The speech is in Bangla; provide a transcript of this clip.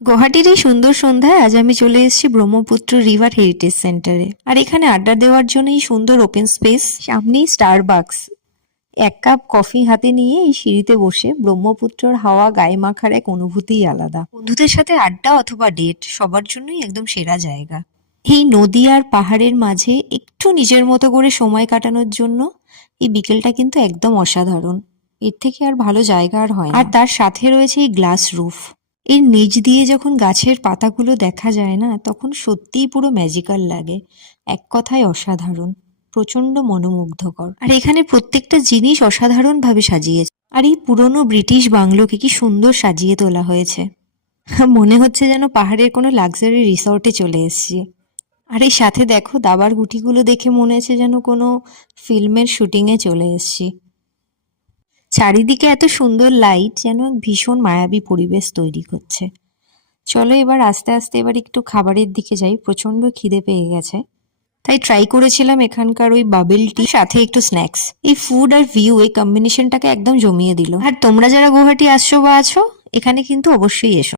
গুয়াহাটির এই সুন্দর সন্ধ্যায় আজ আমি চলে এসেছি ব্রহ্মপুত্র রিভার হেরিটেজ সেন্টারে। আর এখানে আড্ডা দেওয়ার জন্য এই সুন্দর ওপেন স্পেস, সামনেই স্টারবাকস। এক কাপ কফি হাতে নিয়ে এই সিঁড়িতে বসে ব্রহ্মপুত্রর হাওয়া গায়ে মাখার এক অনুভূতিই আলাদা। বন্ধুদের সাথে আড্ডা অথবা ডেট সবার জন্যই একদম সেরা জায়গা। এই নদী আর পাহাড়ের মাঝে একটু নিজের মতো করে সময় কাটানোর জন্য এই বিকেলটা কিন্তু একদম অসাধারণ। এর থেকে আর ভালো জায়গা আর হয় না। আর তার সাথে রয়েছে এই গ্লাস রুফ। এর নিচ দিয়ে যখন গাছের পাতাগুলো দেখা যায় না, তখন সত্যিই পুরো ম্যাজিক্যাল লাগে। এক কথায় অসাধারণ, প্রচন্ড মনোমুগ্ধকর। আর এখানে প্রত্যেকটা জিনিস অসাধারণভাবে সাজিয়েছে। আর এই পুরনো ব্রিটিশ বাংলোকে কি সুন্দর সাজিয়ে তোলা হয়েছে। মনে হচ্ছে যেন পাহাড়ের কোনো লাক্সারি রিসর্টে চলে এসেছি। আর এই সাথে দেখো দাবার গুটিগুলো দেখে মনে হচ্ছে যেন কোনো ফিল্মের শুটিংয়ে চলে এসেছি। চারিদিকে এত সুন্দর লাইট যেন এক ভীষণ মায়াবী পরিবেশ তৈরি করছে। চলো এবার আস্তে আস্তে এবার একটু খাবারের দিকে যাই, প্রচন্ড খিদে পেয়ে গেছে। তাই ট্রাই করেছিলাম এখানকার ওই বাবেল টি, সাথে একটু স্ন্যাক্স। এই ফুড আর ভিউ এই কম্বিনেশনটাকে একদম জমিয়ে দিল। আর তোমরা যারা গুয়াহাটি আসছো বা আছো, এখানে কিন্তু অবশ্যই এসো।